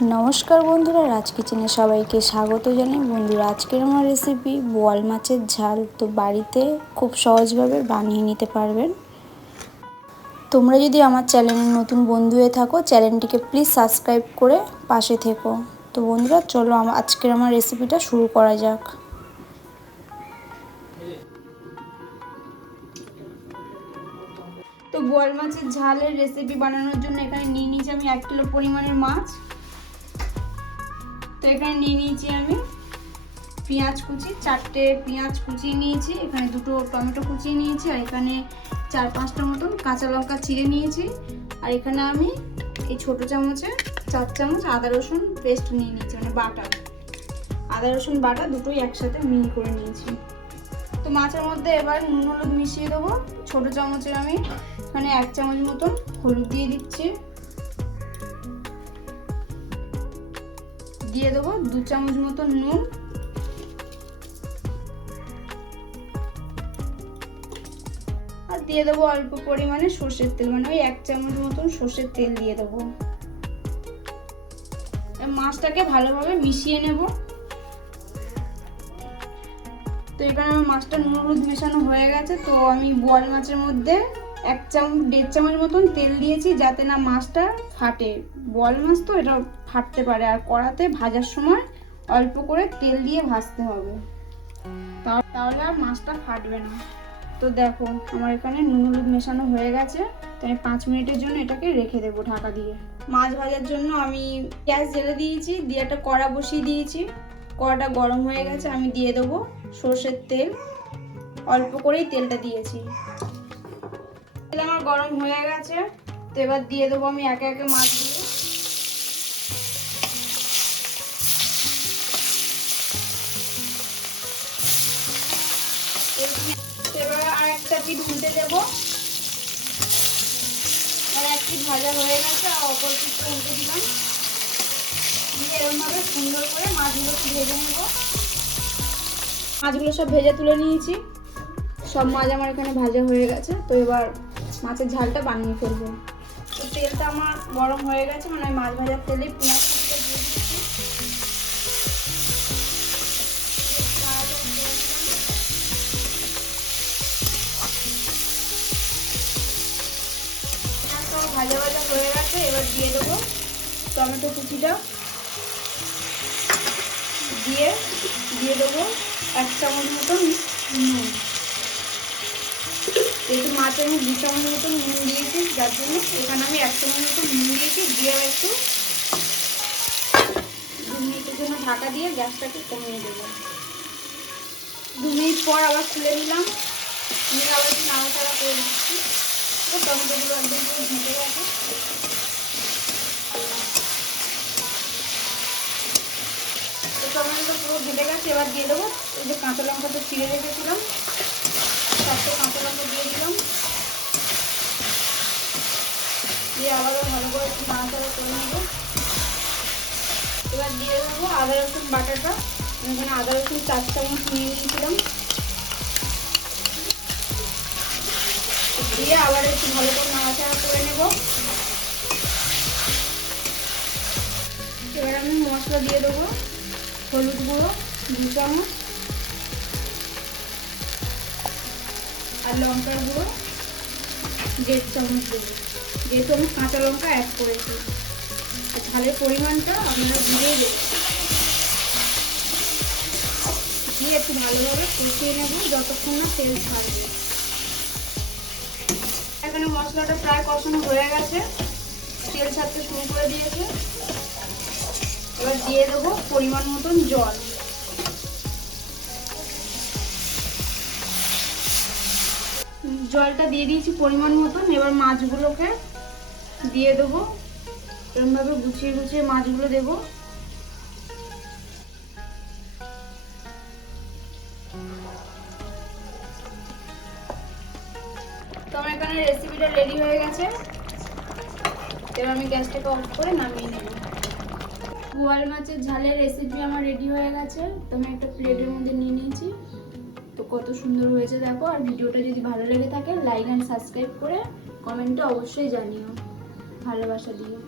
নমস্কার বন্ধুরা, রাজ কিচেনে সবাইকে স্বাগত জানাই। বন্ধুরা, আজকের আমার রেসিপি বোয়াল মাছের ঝাল। তো বাড়িতে খুব সহজভাবে বানিয়ে নিতে পারবেন। তোমরা যদি আমার চ্যানেলের নতুন বন্ধু হয়ে থাকো চ্যানেলটিকে প্লিজ সাবস্ক্রাইব করে পাশে থেকো। তো বন্ধুরা, চলো আমার আজকের আমার রেসিপিটা শুরু করা যাক। তো বোয়াল মাছের ঝালের রেসিপি বানানোর জন্য এখানে নিয়ে নিয়েছি আমি এক কিলো পরিমাণের মাছ। এখানে নিয়ে নিয়েছি আমি পেঁয়াজ কুচি, চারটে পেঁয়াজ কুচিয়ে নিয়েছি, এখানে দুটো টমেটো কুচিয়ে নিয়েছি, আর এখানে চার পাঁচটা মতন কাঁচা লঙ্কা চিড়ে নিয়েছি। আর এখানে আমি এই ছোট চামচে চার চামচ আদা রসুন পেস্ট নিয়ে নিয়েছি মানে বাটা। আদা রসুন, বাটা দুটোই একসাথে মিহি করে নিয়েছি। তো মাছের মধ্যে এবার নুন, হলুদ মিশিয়ে দেবো। ছোট চামচের আমি এখানে এক চামচ মতন হলুদ দিয়ে দিচ্ছি। দিয়ে দেবো দু চামচ মতন নুন। আর দিয়ে দেবো অল্প পরিমাণে সর্ষের তেল মানে ওই এক চামচ মতন সর্ষের তেল দিয়ে দেবো। মাছটাকে ভালোভাবে মিশিয়ে নেব। তো এখানে আমার মাছটা নুন হলুদ মেশানো হয়ে গেছে, তো আমি বোয়াল মাছের মধ্যে এক চামচ দেড় চামচ মতন তেল দিয়েছি যাতে না মাছটা ফাটে। বোয়াল মাছ তো এটা ফাটতে পারে, আর কড়াতে ভাজার সময় অল্প করে তেল দিয়ে ভাজতে হবে। তাহলে আর মাছটা ফাটবে না। তো দেখো, আমার এখানে নুন হলুদ মেশানো হয়ে গেছে। তো আমি পাঁচ মিনিটের জন্য এটাকে রেখে দেবো ঢাকা দিয়ে। মাছ ভাজার জন্য আমি গ্যাস জেলে দিয়েছি, দিয়ে একটা কড়া বসিয়ে দিয়েছি। কড়াটা গরম হয়ে গেছে, আমি দিয়ে দেবো সর্ষের তেল। অল্প করেই তেলটা দিয়েছি। গরম হয়ে গেছে, তো এবার দিয়ে দেবো আমি একে একে মাছগুলো। এবার দেবো। আর ভাজা হয়ে গেছে, আর দিয়ে সুন্দর করে মাছগুলো সব ভেজে তুলে নিয়েছি। সব মাছ আমার এখানে ভাজা হয়ে গেছে, তো এবার মাছের ঝালটা বানিয়ে ফেলব। তো তেলটা আমার গরম হয়ে গেছে মানে মাছ ভাজার তেলে পেঁয়াজ ভাজা ভাজা হয়ে গেছে, এবার দিয়ে দেবো টমেটো কুচিটা। দিয়ে দিয়ে দেবো এক চামচ মতন নুন। যেহেতু মাছ আমি দু চামচ মতো নুন দিয়েছি, যার জন্য এখানে আমি এক চামচ মতো নুন দিয়েছি, দিয়ে একটু দু মিনিটের জন্য ঢাকা দিয়ে গ্যাসটাকে কমিয়ে দেবো। দু মিনিট পর আবার খুলে নিলাম। নিয়ে আবার একটু নাড়াচাড়া করে দিচ্ছি টমেটোগুলো একদম পুরো ঢেকে গেছে। টমেটোটা পুরো ঘেটে গেছে, এবার দিয়ে দেবো। এই যে কাঁচা লঙ্কাটা ছিঁড়ে রেখেছিলাম। চারটে কাঁচা লঙ্কা দিয়ে দিলাম। দিয়ে আবারও ভালো করে একটু নাড়াচাড়া করে নেব। এবার দিয়ে দেবো আদা, রসুন বাটাটা। এখানে আদা, রসুন চার চামচ নিয়ে নিয়েছিলাম। দিয়ে আবার একটু ভালো করে নাড়াচাড়া করে নেব। এবার আমি মশলা দিয়ে দেবো হলুদ গুঁড়ো, দু চামচ। আর লঙ্কার গুঁড়ো, দেড় চামচ দেবো যেহেতু আমি কাঁচা লঙ্কা অ্যাড করেছি। ঝালের পরিমাণটা আপনারা দিয়ে দেবেন দিয়ে একটু ভালোভাবে কষিয়ে নেব, যতক্ষণ না তেল ছাড়বে। এখানে মশলাটা প্রায় কষানো হয়ে গেছে। তেল ছাড়তে শুরু করে দিয়েছে। এবার দিয়ে দেবো পরিমাণ মতন জল। জলটা দিয়ে দিয়েছি পরিমাণ মতন, এবার মাছগুলোকে দিয়ে দেবো। এরকমভাবে গুছিয়ে গুছিয়ে মাছগুলো দেবো। তো আমার এখানে রেসিপিটা রেডি হয়ে গেছে। এবার আমি গ্যাসটাকে অফ করে নামিয়ে নেব। বোয়াল মাছের ঝালের রেসিপি আমার রেডি হয়ে গেছে। তো আমি একটা প্লেটের মধ্যে নিয়ে নিয়েছি। কত সুন্দর হয়েছে দেখো। আর ভিডিওটা যদি ভালো লেগে থাকে লাইক অ্যান্ড সাবস্ক্রাইব করে কমেন্টটা অবশ্যই জানিও। ভালোবাসা দিও।